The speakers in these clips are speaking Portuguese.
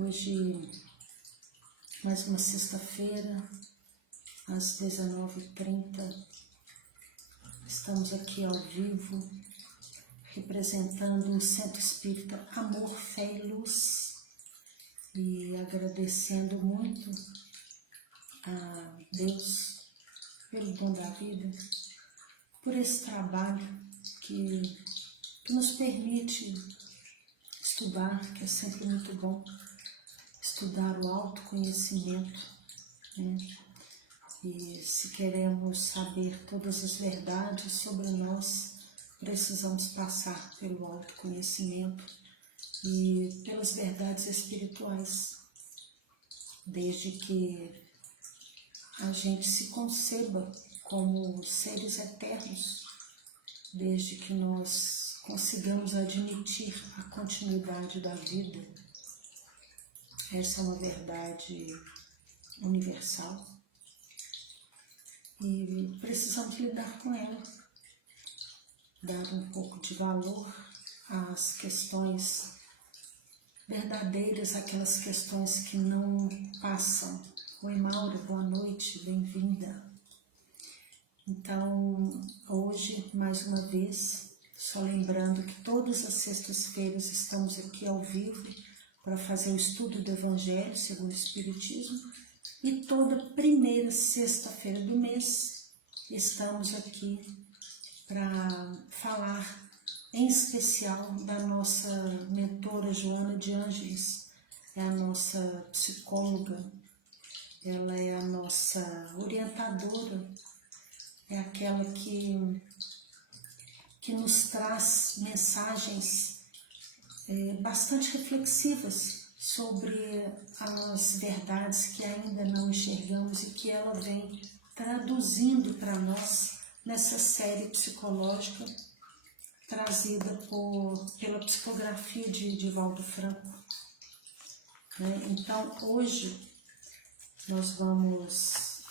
Hoje, mais uma sexta-feira, às 19h30, estamos aqui ao vivo, representando o Centro Espírita Amor, Fé e Luz, e agradecendo muito a Deus pelo dom da vida, por esse trabalho que nos permite estudar, que é sempre muito bom, estudar o autoconhecimento, né? E se queremos saber todas as verdades sobre nós, precisamos passar pelo autoconhecimento e pelas verdades espirituais, desde que a gente se conceba como seres eternos, desde que nós consigamos admitir a continuidade da vida. Essa é uma verdade universal e precisamos lidar com ela, dar um pouco de valor às questões verdadeiras, aquelas questões que não passam. Oi, Mauro, boa noite, bem-vinda. Então, hoje, mais uma vez, só lembrando que todas as sextas-feiras estamos aqui ao vivo para fazer o estudo do Evangelho segundo o Espiritismo, e toda primeira sexta-feira do mês estamos aqui para falar em especial da nossa mentora Joana de Ângeles, é a nossa psicóloga, ela é a nossa orientadora, é aquela que nos traz mensagens bastante reflexivas sobre as verdades que ainda não enxergamos e que ela vem traduzindo para nós nessa série psicológica trazida pela psicografia de Divaldo Franco. Então, hoje nós vamos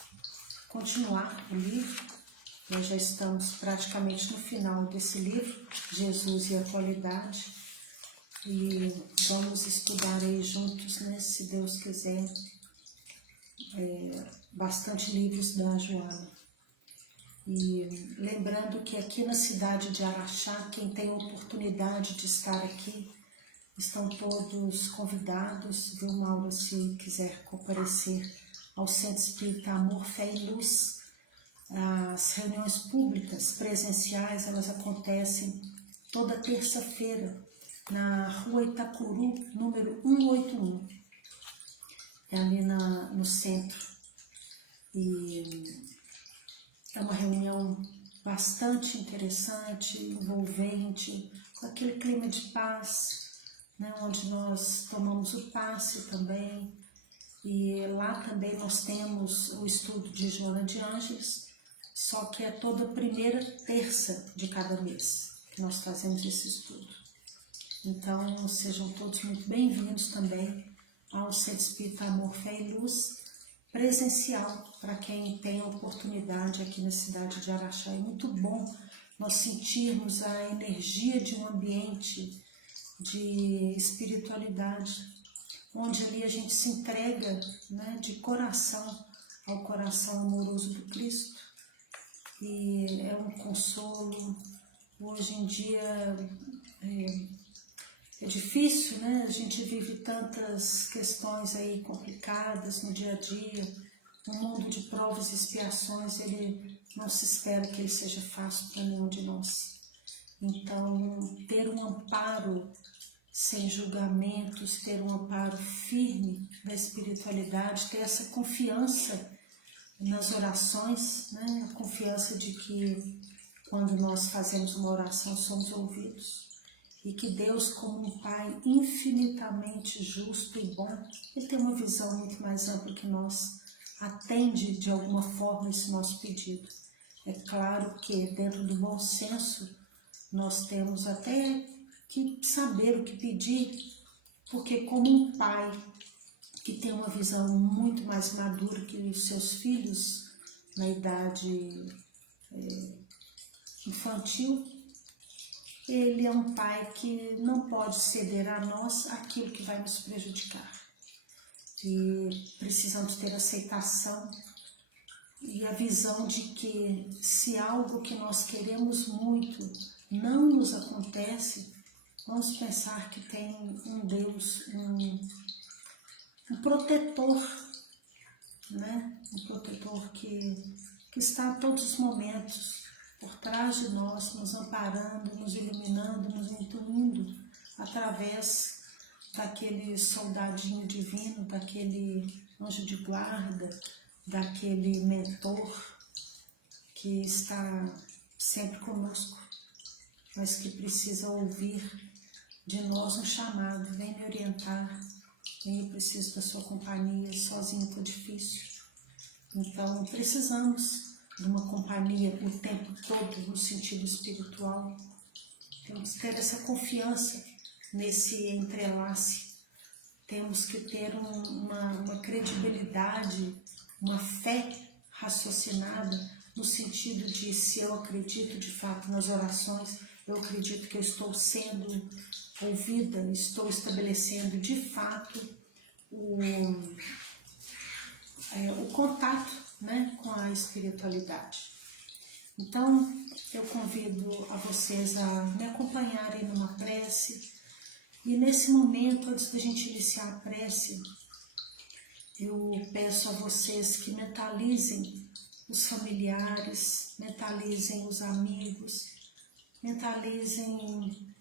continuar o livro. Nós já estamos praticamente no final desse livro, Jesus e a Atualidade, e vamos estudar aí juntos, né, se Deus quiser, bastante livros da Joana. E lembrando que aqui na cidade de Araxá, quem tem a oportunidade de estar aqui, estão todos convidados, viu, Mauro, se quiser comparecer ao Centro Espírita Amor, Fé e Luz. As reuniões públicas presenciais, elas acontecem toda terça-feira na Rua Itapuru, número 181, é ali no centro, e é uma reunião bastante interessante, envolvente, com aquele clima de paz, né, onde nós tomamos o passe também, e lá também nós temos o estudo de Joana de Ângeles, só que é toda primeira terça de cada mês que nós fazemos esse estudo. Então, sejam todos muito bem-vindos também ao Centro Espírita Amor, Fé e Luz, presencial, para quem tem a oportunidade aqui na cidade de Araxá. É muito bom nós sentirmos a energia de um ambiente de espiritualidade, onde ali a gente se entrega, né, de coração ao coração amoroso do Cristo. E é um consolo. Hoje em dia é difícil, né? A gente vive tantas questões aí complicadas no dia a dia, um mundo de provas e expiações, ele não se espera que ele seja fácil para nenhum de nós. Então, ter um amparo sem julgamentos, ter um amparo firme da espiritualidade, ter essa confiança nas orações, né? A confiança de que quando nós fazemos uma oração somos ouvidos e que Deus, como um Pai infinitamente justo e bom, Ele tem uma visão muito mais ampla que nós, atende de alguma forma esse nosso pedido. É claro que dentro do bom senso nós temos até que saber o que pedir, porque como um pai que tem uma visão muito mais madura que os seus filhos na idade infantil, ele é um pai que não pode ceder a nós aquilo que vai nos prejudicar. e precisamos ter aceitação e a visão de que se algo que nós queremos muito não nos acontece, vamos pensar que tem um Deus, um protetor, né? Um protetor que está a todos os momentos por trás de nós, nos amparando, nos iluminando, nos intuindo através daquele soldadinho divino, daquele anjo de guarda, daquele mentor que está sempre conosco, mas que precisa ouvir de nós um chamado: vem me orientar, eu preciso da sua companhia, sozinho está difícil. Então precisamos de uma companhia o tempo todo no sentido espiritual. Temos que ter essa confiança nesse entrelace. Temos que ter uma credibilidade, uma fé raciocinada, no sentido de, se eu acredito de fato nas orações, eu acredito que eu estou sendo ouvida, estou estabelecendo de fato o contato, né, com a espiritualidade. Então, eu convido a vocês a me acompanharem numa prece. E nesse momento, antes da gente iniciar a prece, eu peço a vocês que mentalizem os familiares, mentalizem os amigos, mentalizem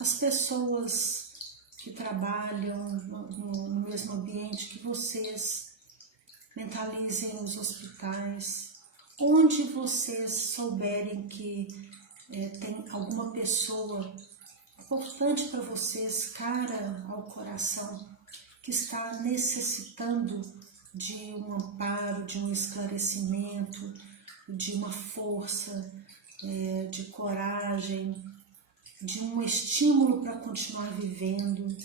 as pessoas que trabalham no mesmo ambiente que vocês, mentalizem os hospitais, onde vocês souberem que tem alguma pessoa importante para vocês, cara ao coração, que está necessitando de um amparo, de um esclarecimento, de uma força, de coragem, de um estímulo para continuar vivendo.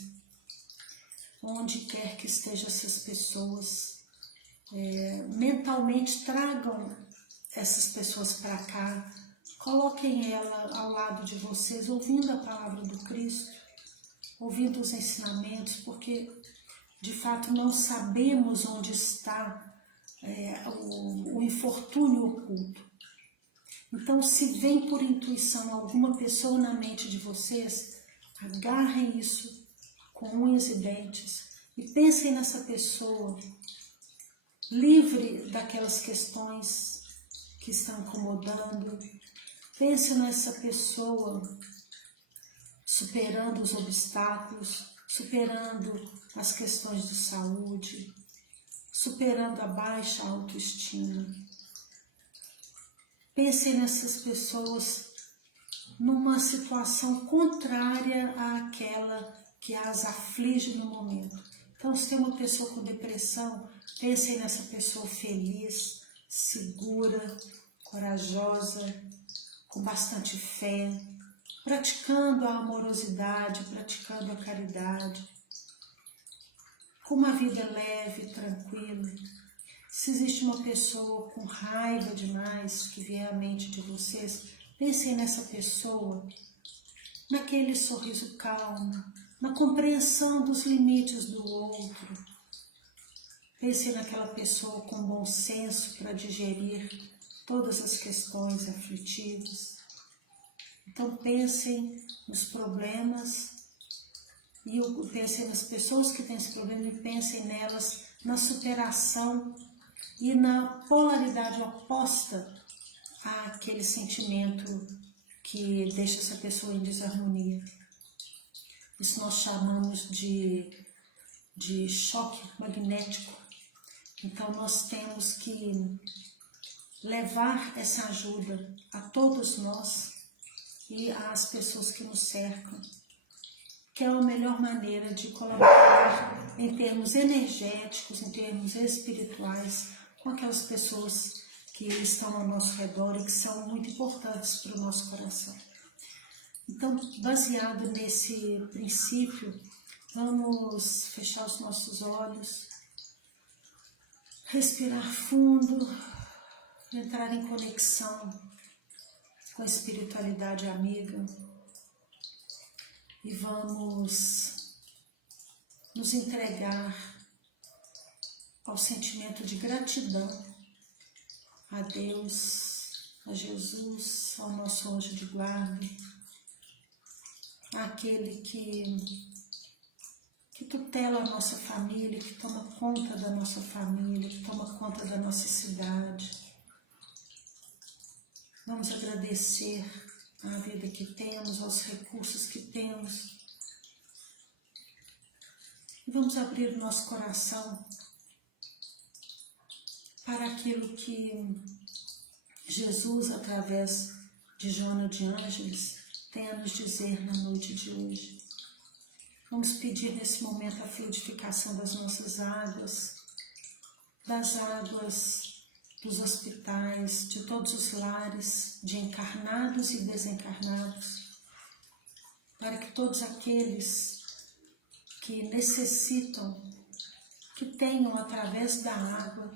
Onde quer que estejam essas pessoas, mentalmente tragam essas pessoas para cá, coloquem ela ao lado de vocês, ouvindo a palavra do Cristo, ouvindo os ensinamentos, porque de fato não sabemos onde está o infortúnio oculto. Então, se vem por intuição alguma pessoa na mente de vocês, agarrem isso com unhas e dentes e pensem nessa pessoa, livre daquelas questões que estão incomodando. Pense nessa pessoa superando os obstáculos, superando as questões de saúde, superando a baixa autoestima. Pense nessas pessoas numa situação contrária àquela que as aflige no momento. Então, se tem uma pessoa com depressão, pense nessa pessoa feliz, segura, corajosa, com bastante fé, praticando a amorosidade, praticando a caridade, com uma vida leve, tranquila. Se existe uma pessoa com raiva demais que vier à mente de vocês, pensem nessa pessoa, naquele sorriso calmo, na compreensão dos limites do outro. Pensem naquela pessoa com bom senso para digerir todas as questões aflitivas. Então pensem nos problemas e pensem nas pessoas que têm esse problema e pensem nelas na superação e na polaridade oposta àquele sentimento que deixa essa pessoa em desarmonia. Isso nós chamamos de choque magnético. Então nós temos que levar essa ajuda a todos nós e às pessoas que nos cercam, que é a melhor maneira de colaborar em termos energéticos, em termos espirituais, com aquelas pessoas que estão ao nosso redor e que são muito importantes para o nosso coração. Então, baseado nesse princípio, vamos fechar os nossos olhos, respirar fundo, entrar em conexão com a espiritualidade amiga e vamos nos entregar ao sentimento de gratidão a Deus, a Jesus, ao nosso anjo de guarda, àquele que tutela a nossa família, que toma conta da nossa família, que toma conta da nossa cidade. Vamos agradecer a vida que temos, aos recursos que temos. E vamos abrir o nosso coração para aquilo que Jesus, através de Joana de Ângeles, tem a nos dizer na noite de hoje. Vamos pedir nesse momento a fluidificação das nossas águas, das águas dos hospitais, de todos os lares, de encarnados e desencarnados, para que todos aqueles que necessitam, que tenham através da água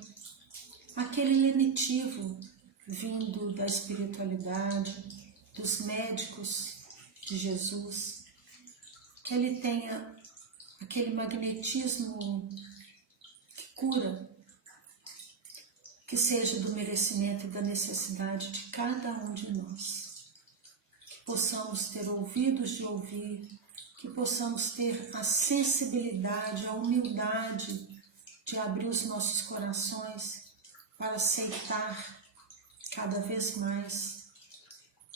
aquele lenitivo vindo da espiritualidade, dos médicos de Jesus, que ele tenha aquele magnetismo que cura, que seja do merecimento e da necessidade de cada um de nós, que possamos ter ouvidos de ouvir, que possamos ter a sensibilidade, a humildade de abrir os nossos corações para aceitar cada vez mais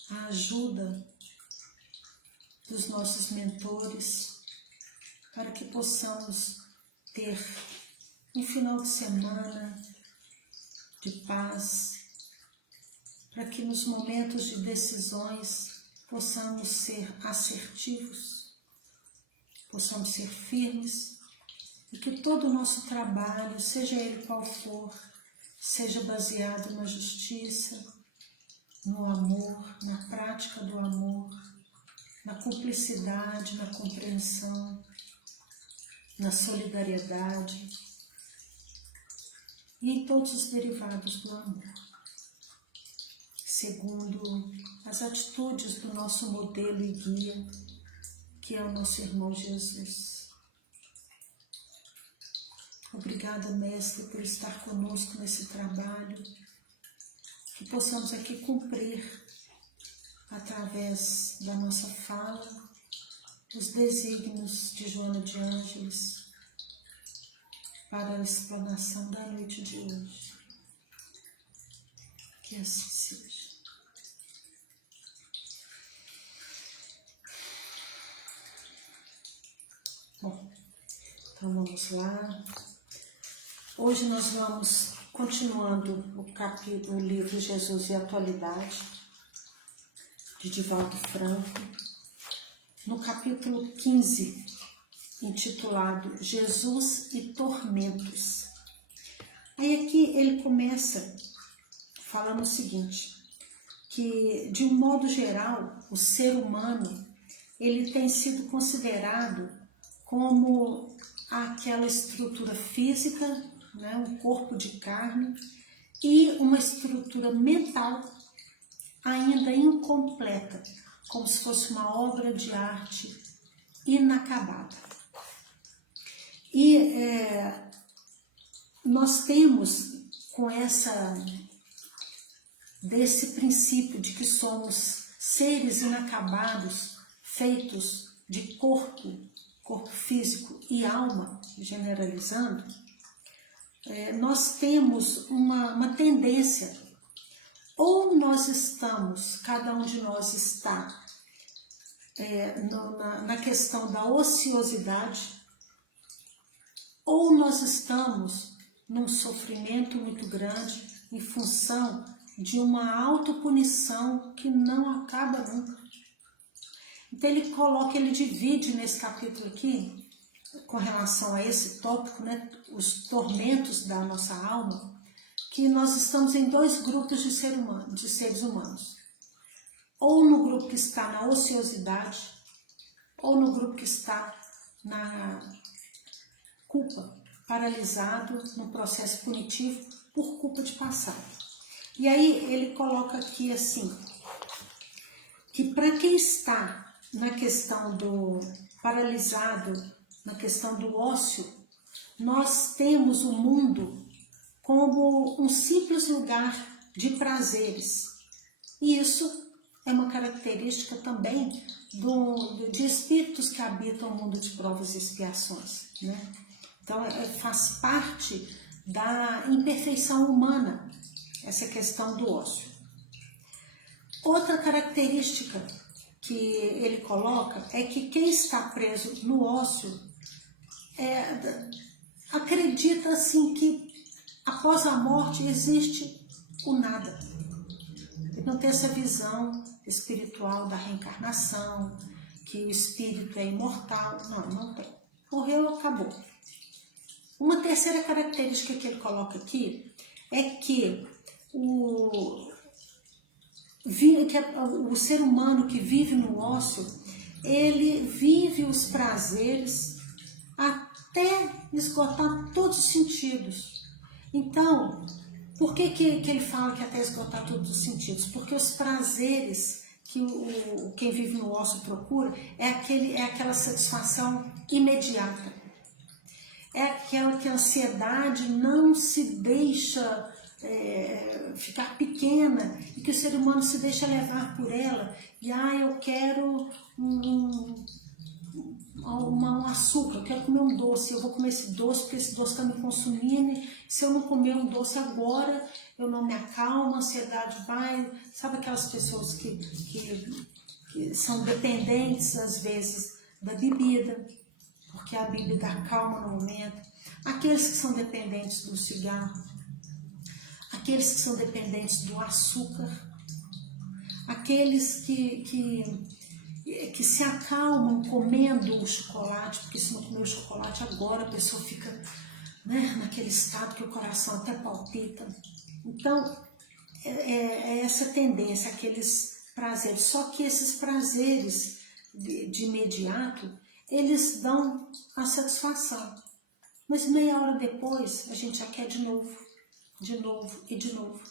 a ajuda dos nossos mentores, para que possamos ter um final de semana de paz, para que nos momentos de decisões possamos ser assertivos, possamos ser firmes, e que todo o nosso trabalho, seja ele qual for, seja baseado na justiça, no amor, na prática do amor, na cumplicidade, na compreensão, na solidariedade e em todos os derivados do amor, segundo as atitudes do nosso modelo e guia, que é o nosso irmão Jesus. Obrigada, Mestre, por estar conosco nesse trabalho, que possamos aqui cumprir, através da nossa fala, os desígnios de Joana de Ângeles para a explanação da noite de hoje. Que assim seja. Bom, então vamos lá. Hoje nós vamos continuando o livro Jesus e a Atualidade, de Divaldo Franco, no capítulo 15, intitulado Jesus e Tormentos. Aí aqui ele começa falando o seguinte, que de um modo geral o ser humano ele tem sido considerado como aquela estrutura física, né, um corpo de carne e uma estrutura mental ainda incompleta, como se fosse uma obra de arte inacabada. E nós temos desse princípio de que somos seres inacabados, feitos de corpo físico e alma, generalizando, nós temos uma tendência, ou nós estamos, cada um de nós está na questão da ociosidade, ou nós estamos num sofrimento muito grande em função de uma autopunição que não acaba nunca. Então ele divide nesse capítulo aqui, com relação a esse tópico, né, os tormentos da nossa alma, que nós estamos em dois grupos de seres humanos. Ou no grupo que está na ociosidade, ou no grupo que está na culpa, paralisado no processo punitivo por culpa de passado. E aí ele coloca aqui assim, que para quem está na questão do paralisado, na questão do ócio, nós temos o mundo como um simples lugar de prazeres. E isso é uma característica também de espíritos que habitam o mundo de provas e expiações, né? Então, faz parte da imperfeição humana, essa questão do ócio. Outra característica que ele coloca é que quem está preso no ócio acredita assim que após a morte existe o nada. Ele não tem essa visão espiritual da reencarnação, que o espírito é imortal. Não tem. Morreu, acabou. Uma terceira característica que ele coloca aqui é que o ser humano que vive no ócio, ele vive os prazeres até esgotar todos os sentidos. Então, por que ele fala que até esgotar todos os sentidos? Porque os prazeres que quem vive no ócio procura é aquela satisfação imediata. É aquela que a ansiedade não se deixa ficar pequena e que o ser humano se deixa levar por ela. E eu quero um açúcar, eu quero comer um doce, eu vou comer esse doce porque esse doce está me consumindo. Se eu não comer um doce agora, eu não me acalmo, a ansiedade vai. Sabe aquelas pessoas que são dependentes, às vezes, da bebida, porque a bebida acalma no momento. Aqueles que são dependentes do cigarro, aqueles que são dependentes do açúcar, aqueles que se acalmam comendo o chocolate, porque se não comer o chocolate agora a pessoa fica, né, naquele estado que o coração até palpita. Então, é essa tendência, aqueles prazeres. Só que esses prazeres de imediato, eles dão a satisfação. Mas meia hora depois, a gente já quer de novo e de novo.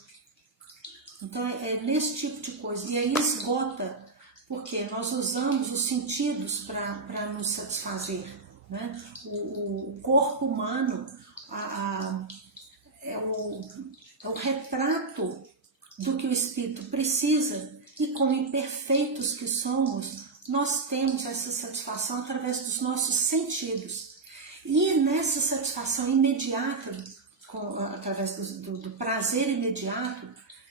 Então, é nesse tipo de coisa. E aí esgota, porque nós usamos os sentidos para nos satisfazer, né? O corpo humano é o retrato do que o espírito precisa, e como imperfeitos que somos, nós temos essa satisfação através dos nossos sentidos. E nessa satisfação imediata, através do prazer imediato,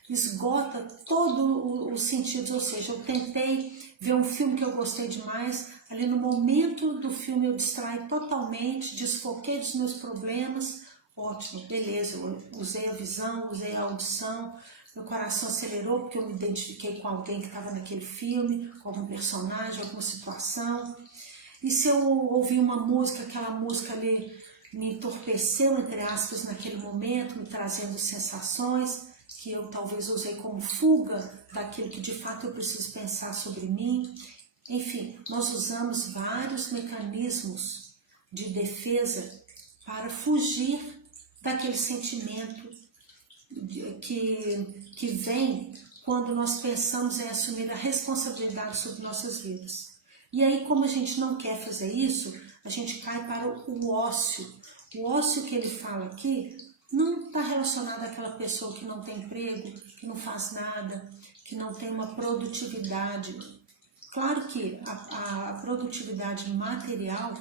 esgota todos os sentidos. Ou seja, eu tentei ver um filme que eu gostei demais, ali no momento do filme eu distraí totalmente, desfoquei dos meus problemas, ótimo, beleza, eu usei a visão, usei a audição, meu coração acelerou porque eu me identifiquei com alguém que estava naquele filme, com algum personagem, alguma situação. E se eu ouvir uma música, aquela música ali me entorpeceu, entre aspas, naquele momento, me trazendo sensações que eu talvez usei como fuga daquilo que de fato eu preciso pensar sobre mim. Enfim, nós usamos vários mecanismos de defesa para fugir daquele sentimento que vem quando nós pensamos em assumir a responsabilidade sobre nossas vidas. E aí, como a gente não quer fazer isso, a gente cai para o ócio. O ócio que ele fala aqui não está relacionado àquela pessoa que não tem emprego, que não faz nada, que não tem uma produtividade. Claro que a produtividade material,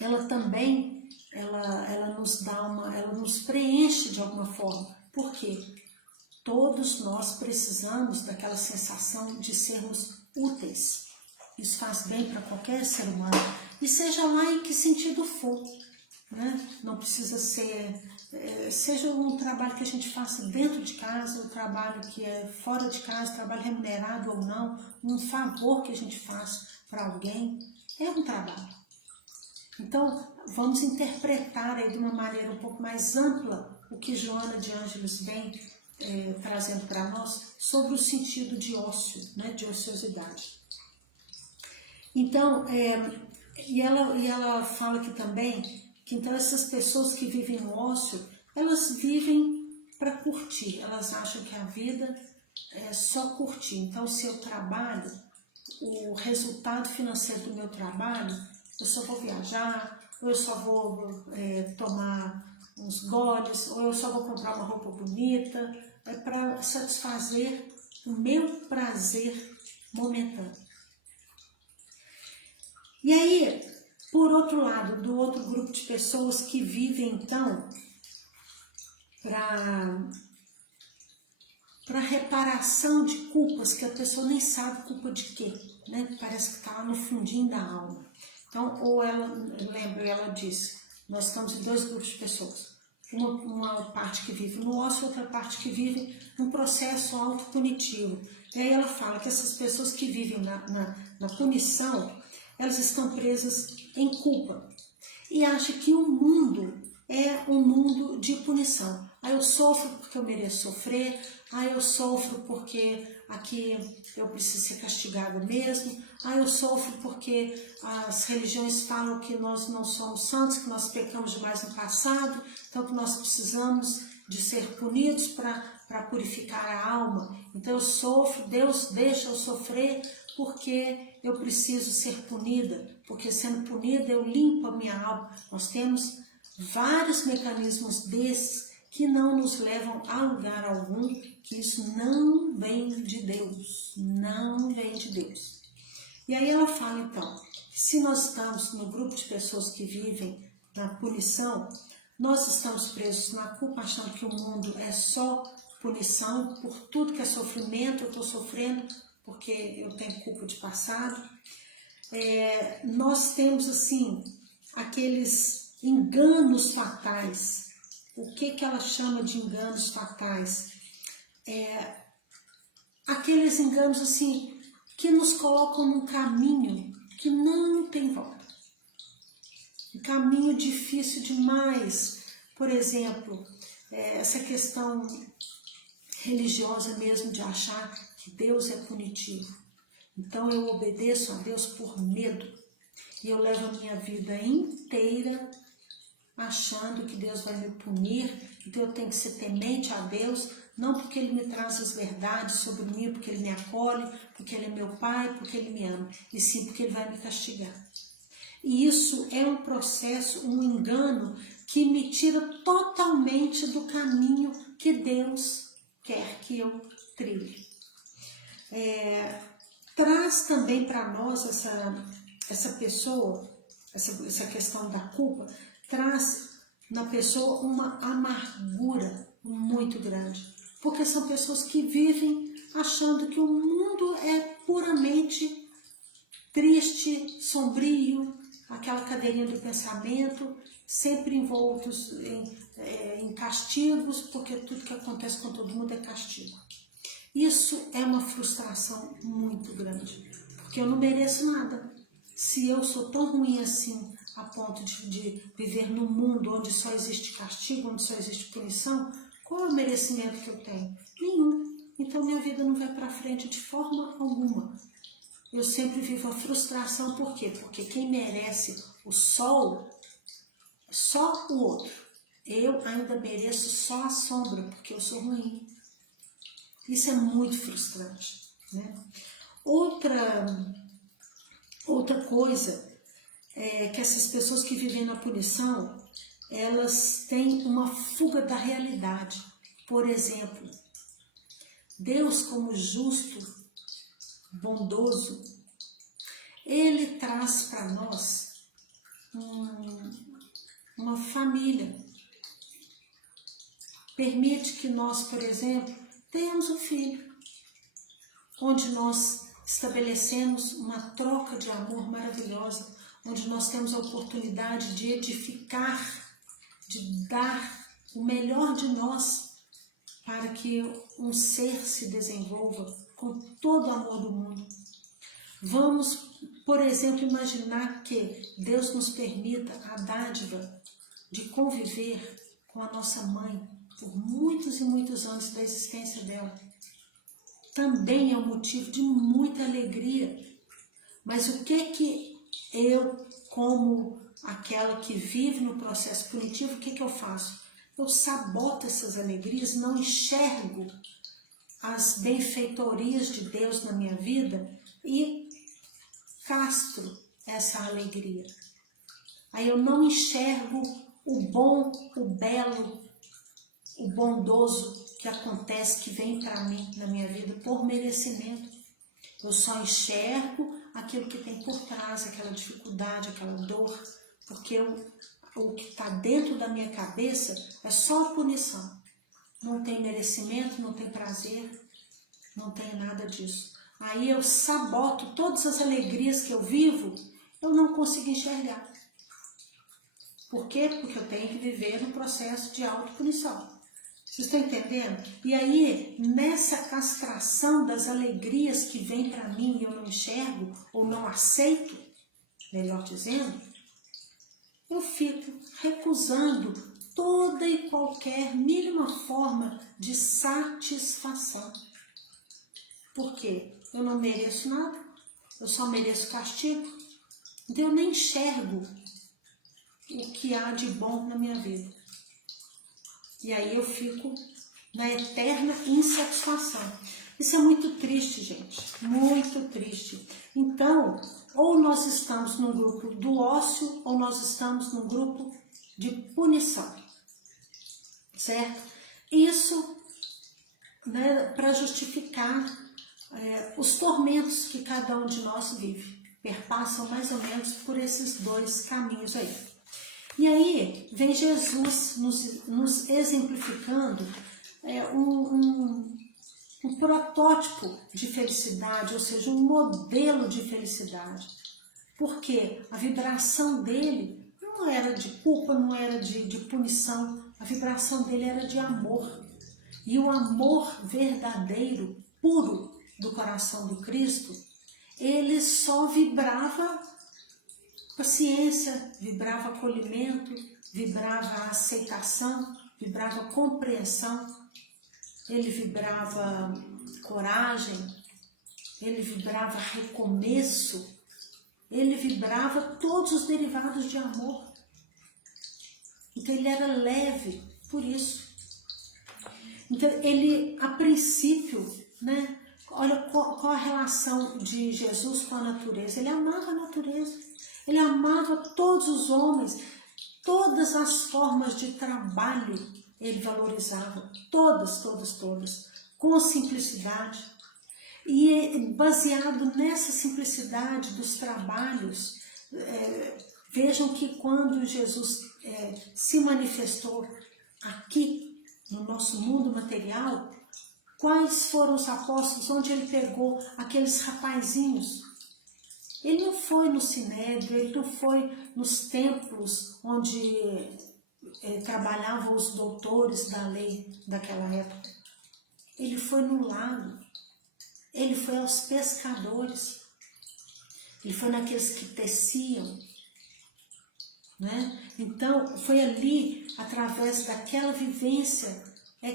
ela também ela nos preenche de alguma forma. Por quê? Todos nós precisamos daquela sensação de sermos úteis. Isso faz bem para qualquer ser humano, e seja lá em que sentido for, né? Não precisa ser, seja um trabalho que a gente faça dentro de casa, um trabalho que é fora de casa, trabalho remunerado ou não, um favor que a gente faz para alguém, é um trabalho. Então, vamos interpretar aí de uma maneira um pouco mais ampla o que Joana de Ângeles vem trazendo para nós sobre o sentido de ócio, né, de ociosidade. Então, e ela fala aqui também que então essas pessoas que vivem no ócio, elas vivem para curtir, elas acham que a vida é só curtir. Então, se eu trabalho, o resultado financeiro do meu trabalho, eu só vou viajar, ou eu só vou tomar uns goles, ou eu só vou comprar uma roupa bonita, é para satisfazer o meu prazer momentâneo. E aí, por outro lado, do outro grupo de pessoas que vivem então para reparação de culpas, que a pessoa nem sabe culpa de quê, né? Parece que está lá no fundinho da alma. Então, ou ela, lembra, ela disse, nós estamos em dois grupos de pessoas. Uma parte que vive no ócio, outra parte que vive num processo autopunitivo. E aí ela fala que essas pessoas que vivem na punição, elas estão presas em culpa. E acham que o mundo é um mundo de punição. Aí eu sofro porque eu mereço sofrer, aí eu sofro porque aqui eu preciso ser castigado mesmo, aí eu sofro porque as religiões falam que nós não somos santos, que nós pecamos demais no passado, então que nós precisamos de ser punidos para purificar a alma. Então eu sofro, Deus deixa eu sofrer porque eu preciso ser punida, porque sendo punida eu limpo a minha alma. Nós temos vários mecanismos desses que não nos levam a lugar algum, que isso não vem de Deus, não vem de Deus. E aí ela fala então, que se nós estamos no grupo de pessoas que vivem na punição, nós estamos presos na culpa, achando que o mundo é só punição, por tudo que é sofrimento, eu estou sofrendo porque eu tenho culpa de passado. Nós temos assim, aqueles enganos fatais. O que ela chama de enganos fatais? Aqueles enganos assim, que nos colocam num caminho que não tem volta. Um caminho difícil demais. Por exemplo, essa questão religiosa mesmo de achar que Deus é punitivo. Então eu obedeço a Deus por medo. E eu levo a minha vida inteira achando que Deus vai me punir, então eu tenho que ser temente a Deus, não porque Ele me traz as verdades sobre mim, porque Ele me acolhe, porque Ele é meu Pai, porque Ele me ama, e sim porque Ele vai me castigar. E isso é um processo, um engano que me tira totalmente do caminho que Deus quer que eu trilhe. Traz também para nós essa pessoa, essa questão da culpa, traz na pessoa uma amargura muito grande, porque são pessoas que vivem achando que o mundo é puramente triste, sombrio, aquela cadeirinha do pensamento, sempre envoltos em castigos, porque tudo que acontece com todo mundo é castigo. Isso é uma frustração muito grande, porque eu não mereço nada. Se eu sou tão ruim assim, a ponto de viver num mundo onde só existe castigo, onde só existe punição, qual é o merecimento que eu tenho? Nenhum. Então minha vida não vai para frente de forma alguma. Eu sempre vivo a frustração, por quê? Porque quem merece o sol é só o outro. Eu ainda mereço só a sombra, porque eu sou ruim. Isso é muito frustrante, né? Outra coisa é que essas pessoas que vivem na punição, elas têm uma fuga da realidade. Por exemplo, Deus como justo, bondoso, Ele traz para nós uma família. Permite que nós, por exemplo, tenhamos um filho, onde nós estabelecemos uma troca de amor maravilhosa, onde nós temos a oportunidade de edificar, de dar o melhor de nós para que um ser se desenvolva com todo o amor do mundo. Vamos, por exemplo, imaginar que Deus nos permita a dádiva de conviver com a nossa mãe por muitos e muitos anos da existência dela. Também é um motivo de muita alegria. Mas o que eu, como aquela que vive no processo punitivo, o que eu faço? Eu saboto essas alegrias, não enxergo as benfeitorias de Deus na minha vida e castro essa alegria. aí eu não enxergo o bom, o belo, o bondoso que acontece, que vem para mim na minha vida por merecimento. Eu só enxergo aquilo que tem por trás, aquela dificuldade, aquela dor, porque o que está dentro da minha cabeça é só punição. Não tem merecimento, não tem prazer, não tem nada disso. Aí eu saboto todas as alegrias que eu vivo, eu não consigo enxergar. Por quê? Porque eu tenho que viver no processo de autopunição. Vocês estão entendendo? E aí, nessa castração das alegrias que vem para mim e eu não enxergo, ou não aceito, melhor dizendo, eu fico recusando toda e qualquer mínima forma de satisfação. Por quê? Eu não mereço nada, eu só mereço castigo, então eu nem enxergo o que há de bom na minha vida. E aí eu fico na eterna insatisfação. Isso é muito triste, gente, muito triste. Então, ou nós estamos num grupo do ócio, ou nós estamos num grupo de punição, certo? Isso, né, para justificar os tormentos que cada um de nós vive. Perpassam mais ou menos por esses dois caminhos aí. E aí vem Jesus nos exemplificando um protótipo de felicidade, ou seja, um modelo de felicidade. Porque a vibração dele não era de culpa, não era de punição, a vibração dele era de amor. E o amor verdadeiro, puro do coração do Cristo, ele só vibrava paciência, vibrava acolhimento, vibrava aceitação, vibrava compreensão, ele vibrava coragem, ele vibrava recomeço, ele vibrava todos os derivados de amor. Então ele era leve por isso. Então ele, a princípio, né, olha qual a relação de Jesus com a natureza. Ele amava a natureza. Ele amava todos os homens, todas as formas de trabalho ele valorizava, todas, com simplicidade. E baseado nessa simplicidade dos trabalhos, vejam que quando Jesus se manifestou aqui, no nosso mundo material, quais foram os apóstolos, onde ele pegou aqueles rapazinhos? Ele não foi no sinédrio, ele não foi nos templos onde trabalhavam os doutores da lei daquela época. Ele foi no lago, ele foi aos pescadores, ele foi naqueles que teciam, né? Então, foi ali, através daquela vivência,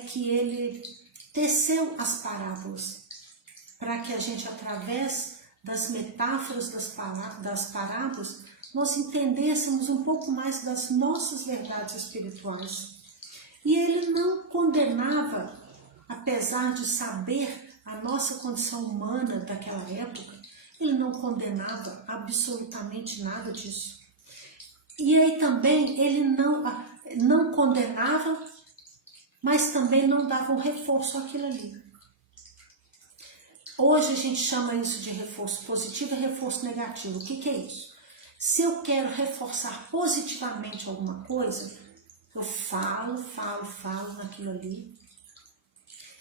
que ele teceu as parábolas, para que a gente, através das metáforas das parábolas, nós entendêssemos um pouco mais das nossas verdades espirituais. E ele não condenava, apesar de saber a nossa condição humana daquela época, ele não condenava absolutamente nada disso. E aí também ele não condenava, mas também não dava um reforço àquilo ali. Hoje a gente chama isso de reforço positivo e reforço negativo. O que é isso? Se eu quero reforçar positivamente alguma coisa, eu falo naquilo ali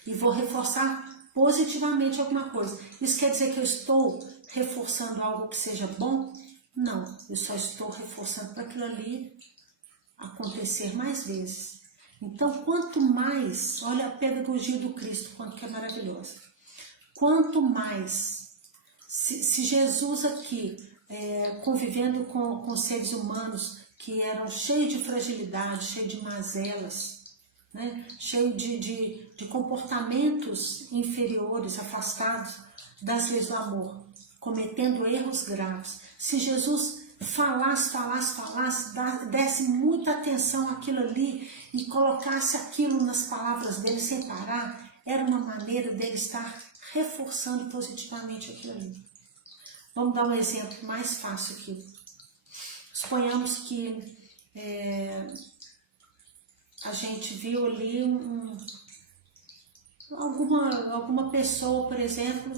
e vou reforçar positivamente alguma coisa. Isso quer dizer que eu estou reforçando algo que seja bom? Não, eu só estou reforçando para aquilo ali acontecer mais vezes. Então, quanto mais, olha a pedagogia do Cristo, quanto que é maravilhosa. Quanto mais, se Jesus aqui, convivendo com seres humanos que eram cheios de fragilidade, cheios de mazelas, né? Cheios de comportamentos inferiores, afastados das leis do amor, cometendo erros graves. Se Jesus falasse, desse muita atenção àquilo ali e colocasse aquilo nas palavras dele sem parar, era uma maneira dele estar reforçando positivamente aquilo ali. Vamos dar um exemplo mais fácil aqui. Suponhamos que a gente viu ali alguma pessoa, por exemplo,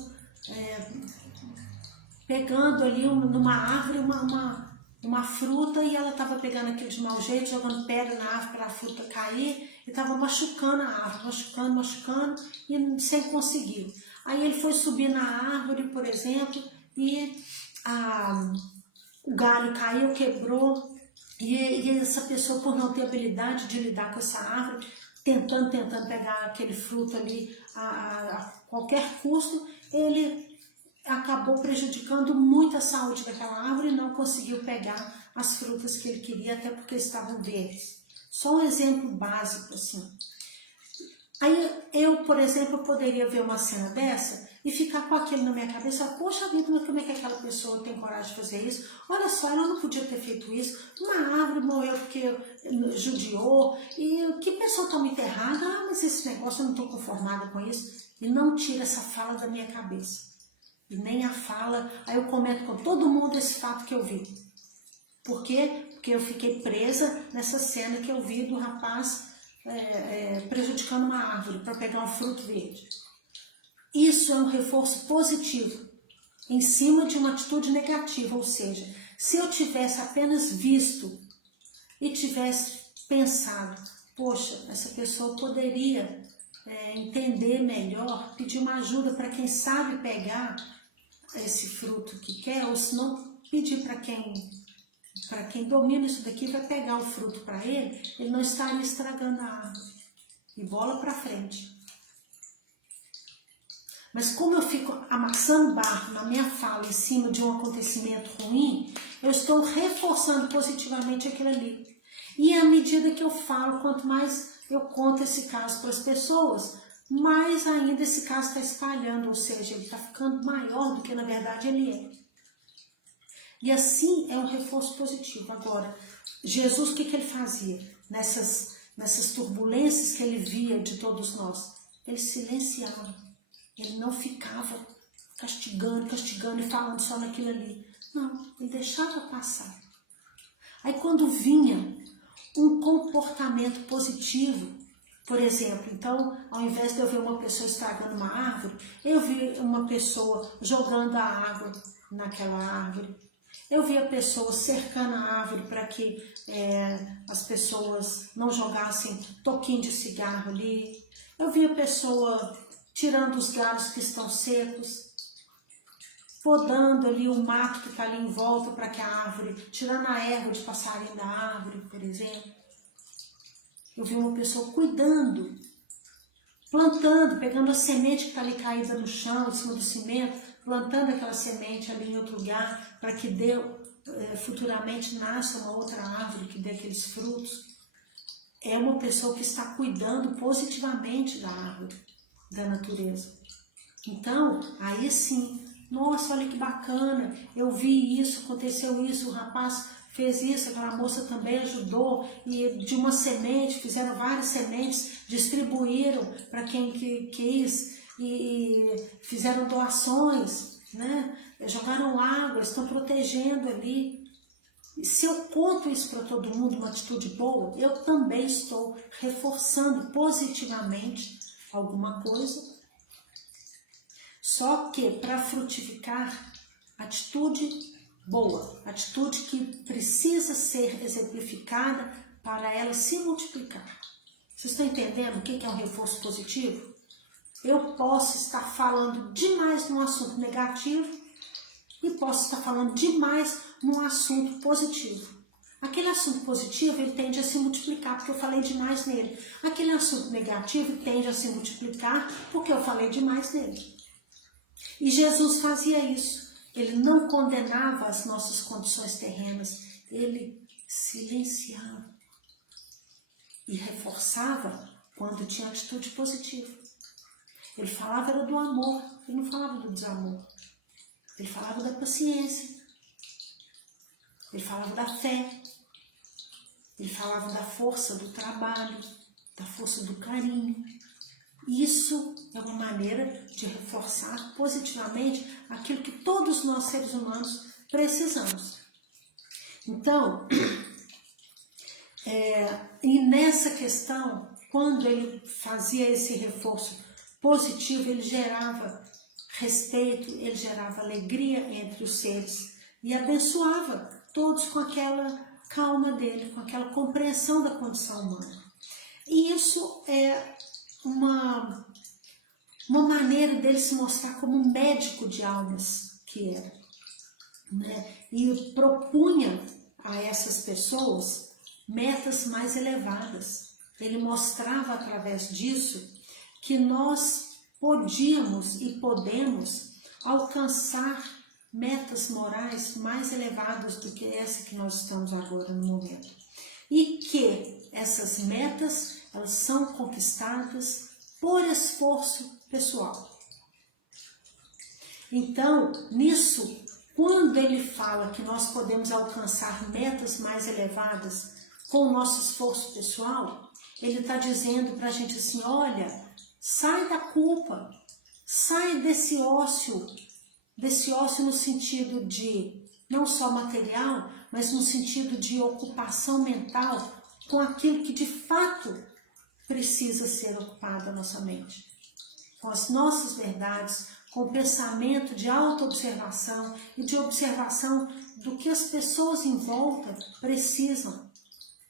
pegando ali numa árvore uma fruta, e ela estava pegando aquilo de mau jeito, jogando pedra na árvore para a fruta cair, e estava machucando a árvore, machucando, e sem conseguir. Aí ele foi subir na árvore, por exemplo, e o galho caiu, quebrou, e essa pessoa, por não ter habilidade de lidar com essa árvore, tentando pegar aquele fruto ali a qualquer custo, ele acabou prejudicando muito a saúde daquela árvore e não conseguiu pegar as frutas que ele queria, até porque estavam verdes. Só um exemplo básico, assim. Aí eu, por exemplo, poderia ver uma cena dessa e ficar com aquilo na minha cabeça: poxa vida, mas como é que aquela pessoa tem coragem de fazer isso? Olha só, ela não podia ter feito isso. Uma árvore morreu porque judiou, e que pessoa tão enterrada? Ah, mas esse negócio, eu não estou conformada com isso. E não tira essa fala da minha cabeça. E nem a fala, aí eu comento com todo mundo esse fato que eu vi. Por quê? Porque eu fiquei presa nessa cena que eu vi do rapaz prejudicando uma árvore para pegar um fruto verde. Isso é um reforço positivo em cima de uma atitude negativa, ou seja, se eu tivesse apenas visto e tivesse pensado: poxa, essa pessoa poderia entender melhor, pedir uma ajuda para quem sabe pegar esse fruto que quer, ou se não pedir para quem domina isso daqui, vai pegar o fruto para ele não estaria estragando a árvore. E bola para frente. Mas como eu fico amassando barro na minha fala em cima de um acontecimento ruim, eu estou reforçando positivamente aquilo ali. E à medida que eu falo, quanto mais eu conto esse caso para as pessoas, mais ainda esse caso está espalhando, ou seja, ele está ficando maior do que na verdade ele é. E assim é um reforço positivo. Agora, Jesus, o que ele fazia nessas turbulências que ele via de todos nós? Ele silenciava, ele não ficava castigando e falando só naquilo ali. Não, ele deixava passar. Aí quando vinha um comportamento positivo, por exemplo, então, ao invés de eu ver uma pessoa estragando uma árvore, eu vi uma pessoa jogando a água naquela árvore. Eu vi a pessoa cercando a árvore para que as pessoas não jogassem toquinho de cigarro ali. Eu vi a pessoa tirando os galhos que estão secos, podando ali o mato que está ali em volta para que a árvore, tirando a erva de passarinho da árvore, por exemplo. Eu vi uma pessoa cuidando, plantando, pegando a semente que está ali caída no chão, em cima do cimento, plantando aquela semente ali em outro lugar, para que futuramente nasça uma outra árvore que dê aqueles frutos. É uma pessoa que está cuidando positivamente da árvore, da natureza. Então, aí sim, nossa, olha que bacana, eu vi isso, aconteceu isso, o rapaz fez isso, aquela moça também ajudou, e de uma semente, fizeram várias sementes, distribuíram para quem quis, e fizeram doações, né? Jogaram água, estão protegendo ali. E se eu conto isso para todo mundo, uma atitude boa, eu também estou reforçando positivamente alguma coisa. Só que para frutificar, atitude boa, atitude que precisa ser exemplificada para ela se multiplicar. Vocês estão entendendo o que é um reforço positivo? Eu posso estar falando demais num assunto negativo e posso estar falando demais num assunto positivo. Aquele assunto positivo, ele tende a se multiplicar porque eu falei demais nele. Aquele assunto negativo tende a se multiplicar porque eu falei demais nele. E Jesus fazia isso. Ele não condenava as nossas condições terrenas, ele silenciava e reforçava quando tinha atitude positiva. Ele falava era do amor, ele não falava do desamor. Ele falava da paciência, ele falava da fé, ele falava da força do trabalho, da força do carinho. Isso é uma maneira de reforçar positivamente aquilo que todos nós seres humanos precisamos. Então, e nessa questão, quando ele fazia esse reforço positivo, ele gerava respeito, ele gerava alegria entre os seres e abençoava todos com aquela calma dele, com aquela compreensão da condição humana. E isso é uma maneira dele se mostrar como um médico de almas que era, né? E propunha a essas pessoas metas mais elevadas. Ele mostrava através disso que nós podíamos e podemos alcançar metas morais mais elevadas do que essa que nós estamos agora no momento. E que essas metas, elas são conquistadas por esforço pessoal. Então, nisso, quando ele fala que nós podemos alcançar metas mais elevadas com o nosso esforço pessoal, ele está dizendo para a gente assim, olha, sai da culpa, sai desse ócio no sentido de, não só material, mas no sentido de ocupação mental com aquilo que de fato precisa ser ocupado a nossa mente. Com as nossas verdades, com o pensamento de autoobservação e de observação do que as pessoas em volta precisam.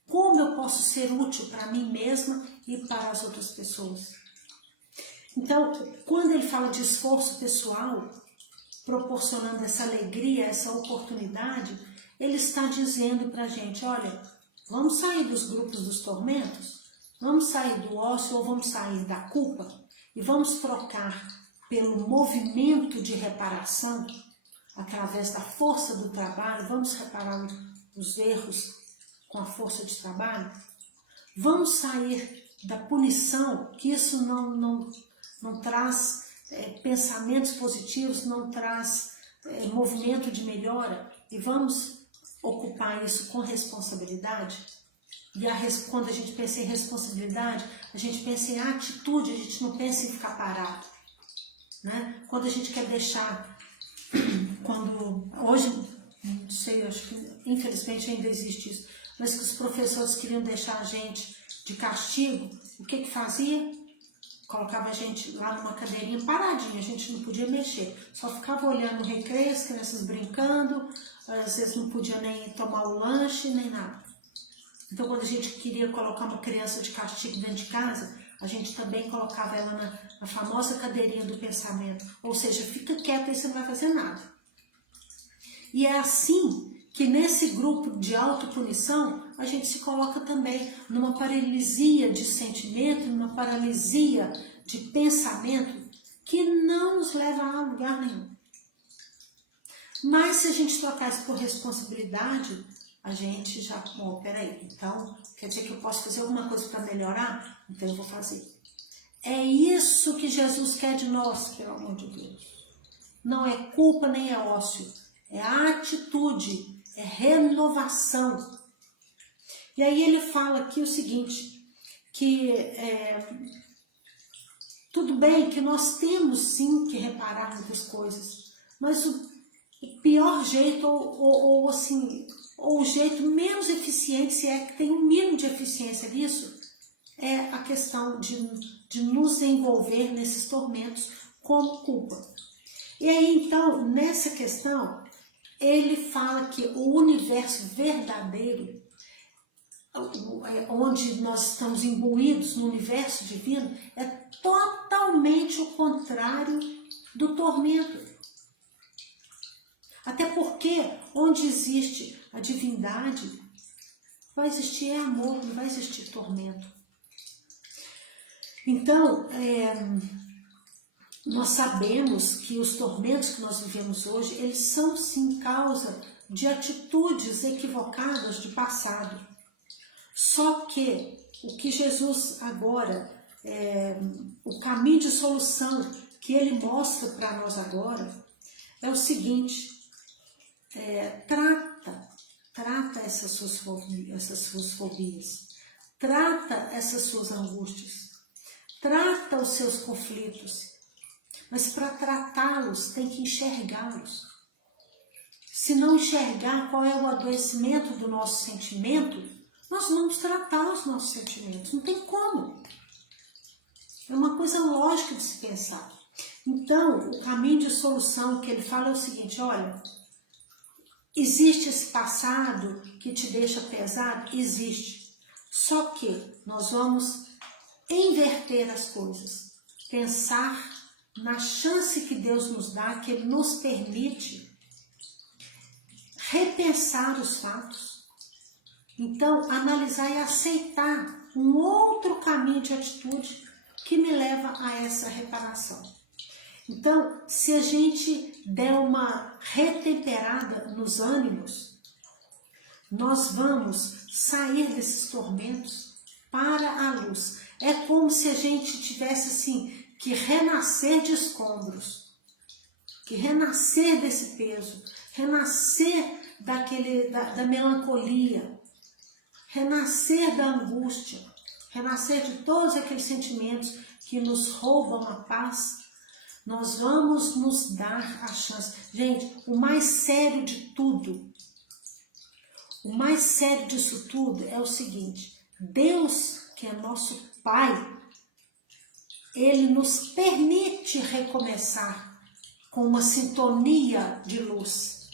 Como eu posso ser útil para mim mesma e para as outras pessoas? Então, quando ele fala de esforço pessoal, proporcionando essa alegria, essa oportunidade, ele está dizendo para a gente, olha, vamos sair dos grupos dos tormentos, vamos sair do ócio ou vamos sair da culpa e vamos trocar pelo movimento de reparação, através da força do trabalho, vamos reparar os erros com a força de trabalho, vamos sair da punição, que isso não traz pensamentos positivos, não traz movimento de melhora, e vamos ocupar isso com responsabilidade. E quando a gente pensa em responsabilidade, a gente pensa em atitude, a gente não pensa em ficar parado, né? Quando a gente quer deixar, hoje, não sei, acho que infelizmente ainda existe isso, mas que os professores queriam deixar a gente de castigo, o que fazia? Colocava a gente lá numa cadeirinha paradinha, a gente não podia mexer, só ficava olhando o recreio, as crianças brincando, às vezes não podia nem tomar o lanche, nem nada. Então, quando a gente queria colocar uma criança de castigo dentro de casa, a gente também colocava ela na famosa cadeirinha do pensamento, ou seja, fica quieta e você não vai fazer nada. E é assim que nesse grupo de autopunição, a gente se coloca também numa paralisia de sentimento, numa paralisia de pensamento que não nos leva a lugar nenhum. Mas se a gente trocar isso por responsabilidade, a gente já, bom, peraí, então quer dizer que eu posso fazer alguma coisa para melhorar? Então eu vou fazer. É isso que Jesus quer de nós, pelo amor de Deus. Não é culpa nem é ócio, é atitude, é renovação. E aí ele fala aqui o seguinte, que tudo bem que nós temos sim que reparar muitas coisas, mas o pior jeito, ou assim, ou o jeito menos eficiente, se é que tem um mínimo de eficiência nisso, é a questão de nos envolver nesses tormentos como culpa. E aí então, nessa questão, ele fala que o universo verdadeiro, onde nós estamos imbuídos no universo divino, é totalmente o contrário do tormento. Até porque onde existe a divindade, vai existir amor, não vai existir tormento. Então, nós sabemos que os tormentos que nós vivemos hoje, eles são sim causa de atitudes equivocadas de passado. Só que o que Jesus agora, o caminho de solução que ele mostra para nós agora, é o seguinte, trata essas suas fobias, trata essas suas angústias, trata os seus conflitos, mas para tratá-los tem que enxergá-los. se não enxergar qual é o adoecimento do nosso sentimento, nós vamos tratar os nossos sentimentos. Não tem como. É uma coisa lógica de se pensar. Então, o caminho de solução que ele fala é o seguinte, olha, existe esse passado que te deixa pesado? Existe. Só que nós vamos inverter as coisas. Pensar na chance que Deus nos dá, que Ele nos permite repensar os fatos. Então, analisar e aceitar um outro caminho de atitude que me leva a essa reparação. Então, se a gente der uma retemperada nos ânimos, nós vamos sair desses tormentos para a luz. É como se a gente tivesse assim, que renascer de escombros, que renascer desse peso, renascer da melancolia, renascer da angústia, renascer de todos aqueles sentimentos que nos roubam a paz. Nós vamos nos dar a chance. Gente, o mais sério de tudo, o mais sério disso tudo é o seguinte, Deus, que é nosso Pai, Ele nos permite recomeçar com uma sintonia de luz.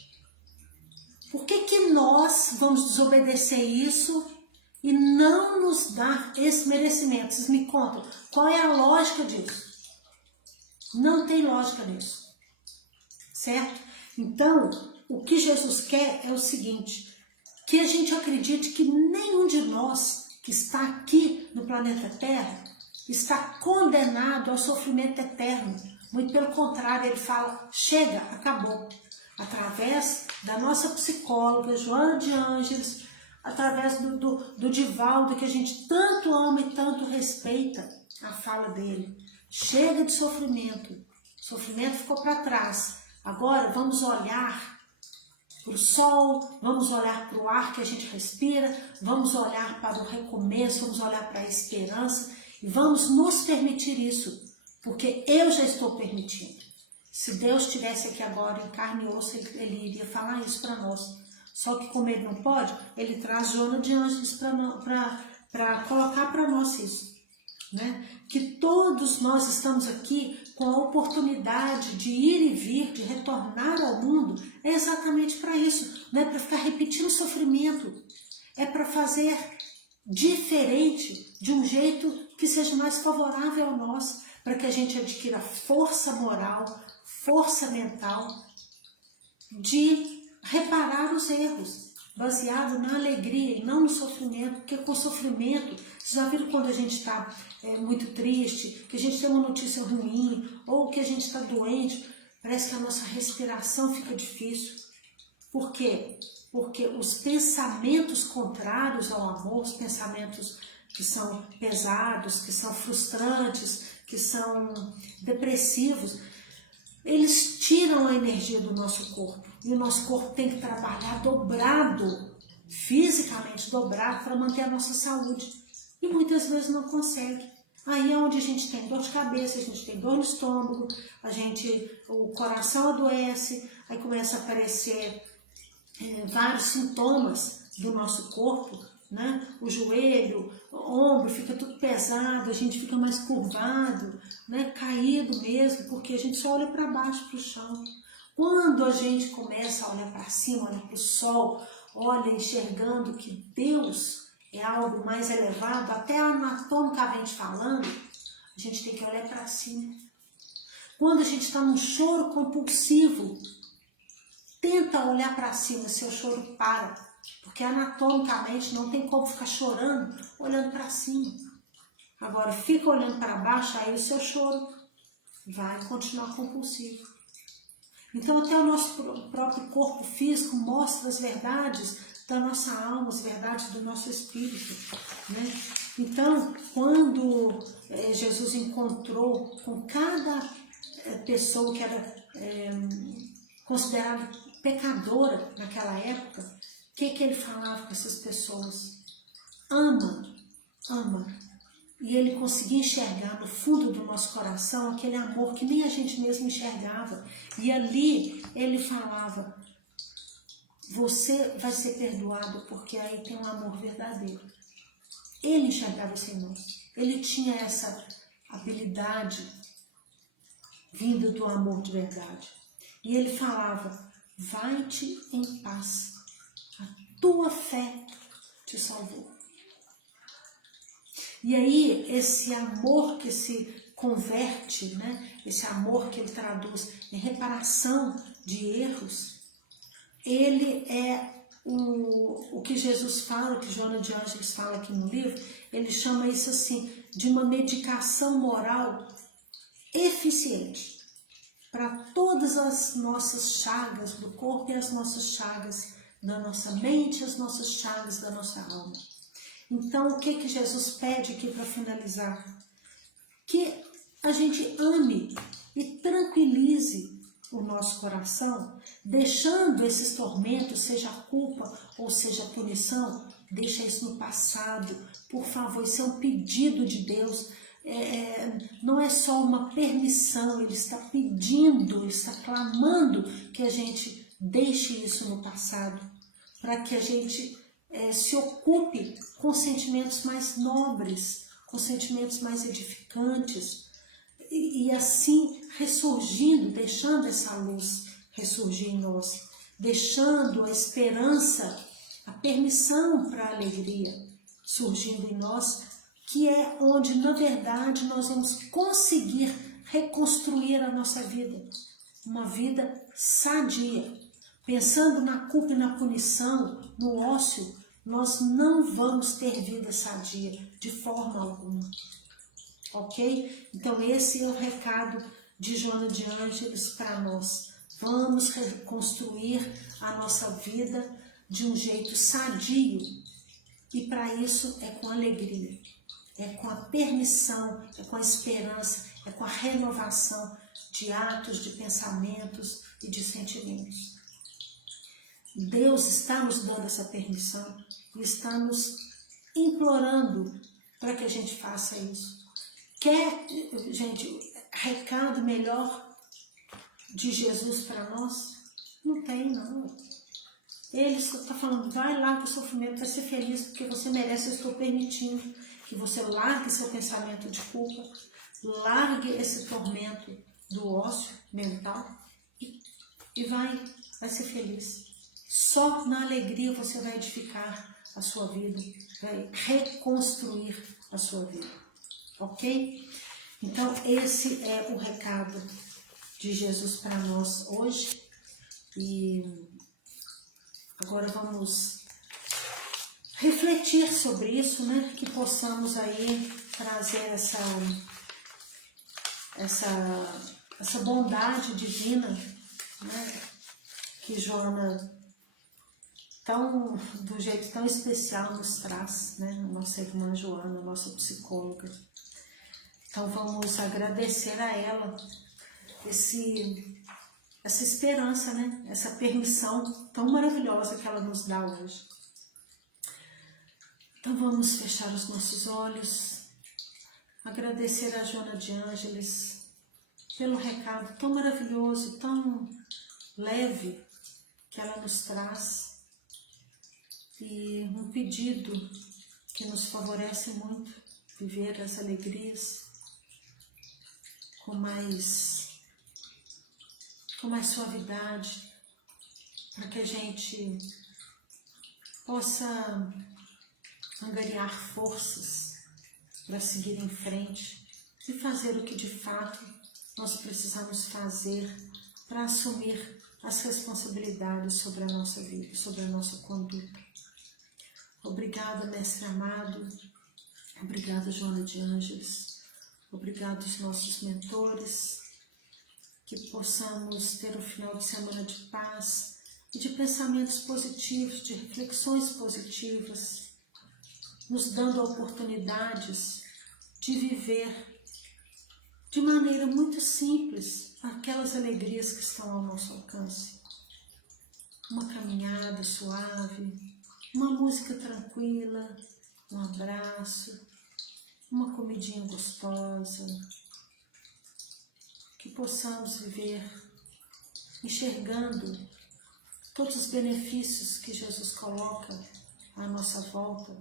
Por que nós vamos desobedecer isso e não nos dar esse merecimento? Vocês me contam, qual é a lógica disso? Não tem lógica nisso, certo? Então, o que Jesus quer é o seguinte, que a gente acredite que nenhum de nós que está aqui no planeta Terra está condenado ao sofrimento eterno. Muito pelo contrário, ele fala, chega, acabou. Através da nossa psicóloga, Joana de Ângeles, através do Divaldo, que a gente tanto ama e tanto respeita a fala dele. Chega de sofrimento. O sofrimento ficou para trás. Agora vamos olhar para o sol, vamos olhar para o ar que a gente respira, vamos olhar para o recomeço, vamos olhar para a esperança e vamos nos permitir isso, porque eu já estou permitindo. Se Deus estivesse aqui agora em carne e osso, ele iria falar isso para nós. Só que como ele não pode, ele traz Joana de Ângeles para colocar para nós isso. Né? Que todos nós estamos aqui com a oportunidade de ir e vir, de retornar ao mundo, é exatamente para isso, não é para ficar repetindo sofrimento, é para fazer diferente, de um jeito que seja mais favorável a nós, para que a gente adquira força moral, força mental, de reparar os erros, baseado na alegria e não no sofrimento, porque com sofrimento, vocês já viram quando a gente está muito triste, que a gente tem uma notícia ruim, ou que a gente está doente, parece que a nossa respiração fica difícil. Por quê? Porque os pensamentos contrários ao amor, os pensamentos que são pesados, que são frustrantes, que são depressivos, eles tiram a energia do nosso corpo. E o nosso corpo tem que trabalhar dobrado, fisicamente dobrado, para manter a nossa saúde. E muitas vezes não consegue. Aí é onde a gente tem dor de cabeça, a gente tem dor no estômago, o coração adoece, aí começa a aparecer vários sintomas do nosso corpo, né? O joelho, o ombro, fica tudo pesado, a gente fica mais curvado, né? Caído mesmo, porque a gente só olha para baixo, para o chão. Quando a gente começa a olhar para cima, olha para o sol, olha enxergando que Deus é algo mais elevado, até anatomicamente falando, a gente tem que olhar para cima. Quando a gente está num choro compulsivo, tenta olhar para cima, seu choro para, porque anatomicamente não tem como ficar chorando olhando para cima. Agora, fica olhando para baixo, aí o seu choro vai continuar compulsivo. Então, até o nosso próprio corpo físico mostra as verdades da nossa alma, as verdades do nosso espírito, né? Então, quando Jesus encontrou com cada pessoa que era considerada pecadora naquela época, o que ele falava com essas pessoas? Ama, ama. E ele conseguia enxergar no fundo do nosso coração aquele amor que nem a gente mesmo enxergava. E ali ele falava, você vai ser perdoado, porque aí tem um amor verdadeiro. Ele enxergava isso em nós. Ele tinha essa habilidade vinda do amor de verdade. E ele falava, vai-te em paz, a tua fé te salvou. E aí, esse amor que se converte, né? Esse amor que ele traduz em reparação de erros, ele é o que Jesus fala, que Joana de Ângeles fala aqui no livro, ele chama isso assim, de uma medicação moral eficiente para todas as nossas chagas do corpo e as nossas chagas da nossa mente, as nossas chagas da nossa alma. Então, o que Jesus pede aqui para finalizar? Que a gente ame e tranquilize o nosso coração, deixando esses tormentos, seja a culpa ou seja a punição, deixa isso no passado, por favor. Isso é um pedido de Deus, não é só uma permissão, Ele está pedindo, Ele está clamando que a gente deixe isso no passado, para que a gente se ocupe com sentimentos mais nobres, com sentimentos mais edificantes, e assim ressurgindo, deixando essa luz ressurgir em nós, deixando a esperança, a permissão para a alegria surgindo em nós, que é onde, na verdade, nós vamos conseguir reconstruir a nossa vida, uma vida sadia. Pensando na culpa e na punição, no ócio, nós não vamos ter vida sadia de forma alguma. Ok? Então esse é o recado de Joana de Ângeles para nós. Vamos reconstruir a nossa vida de um jeito sadio, e para isso é com alegria, é com a permissão, é com a esperança, é com a renovação de atos, de pensamentos e de sentimentos. Deus está nos dando essa permissão e está nos implorando para que a gente faça isso. Quer, gente, recado melhor de Jesus para nós? Não tem, não. Ele só está falando, vai larga o sofrimento, vai ser feliz, porque você merece, eu estou permitindo que você largue seu pensamento de culpa, largue esse tormento do ócio mental e vai ser feliz. Só na alegria você vai edificar a sua vida, vai reconstruir a sua vida. Ok? Então, esse é o recado de Jesus para nós hoje. E agora vamos refletir sobre isso, né? Que possamos aí trazer essa bondade divina, né? Que Joana, do jeito tão especial, nos traz, né? A nossa irmã Joana, a nossa psicóloga. Então vamos agradecer a ela essa esperança, né? Essa permissão tão maravilhosa que ela nos dá hoje. Então vamos fechar os nossos olhos, agradecer a Joana de Ângeles pelo recado tão maravilhoso, tão leve que ela nos traz, e um pedido que nos favorece muito viver as alegrias com mais suavidade, para que a gente possa angariar forças para seguir em frente e fazer o que de fato nós precisamos fazer para assumir as responsabilidades sobre a nossa vida, sobre a nossa conduta. Obrigada, Mestre amado, obrigada, Joana de Ângeles, obrigado aos nossos mentores, que possamos ter um final de semana de paz e de pensamentos positivos, de reflexões positivas, nos dando oportunidades de viver de maneira muito simples aquelas alegrias que estão ao nosso alcance. Uma caminhada suave, uma música tranquila, um abraço, uma comidinha gostosa, que possamos viver enxergando todos os benefícios que Jesus coloca à nossa volta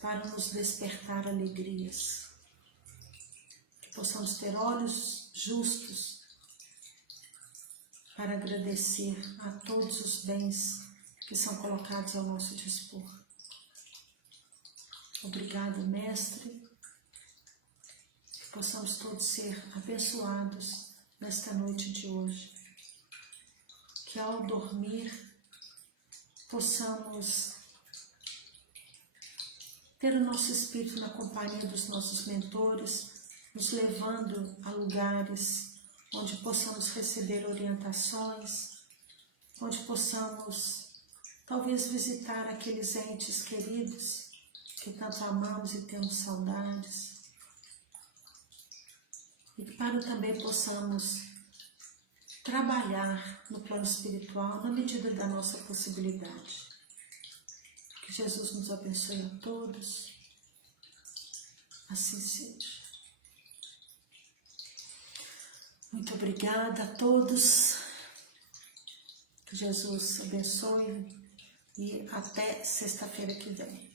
para nos despertar alegrias. Que possamos ter olhos justos para agradecer a todos os bens que são colocados ao nosso dispor. Obrigado, Mestre, que possamos todos ser abençoados nesta noite de hoje. Que ao dormir possamos ter o nosso espírito na companhia dos nossos mentores, nos levando a lugares onde possamos receber orientações, onde possamos talvez visitar aqueles entes queridos que tanto amamos e temos saudades. E que para também possamos trabalhar no plano espiritual na medida da nossa possibilidade. Que Jesus nos abençoe a todos. Assim seja. Muito obrigada a todos. Que Jesus abençoe e até sexta-feira que vem.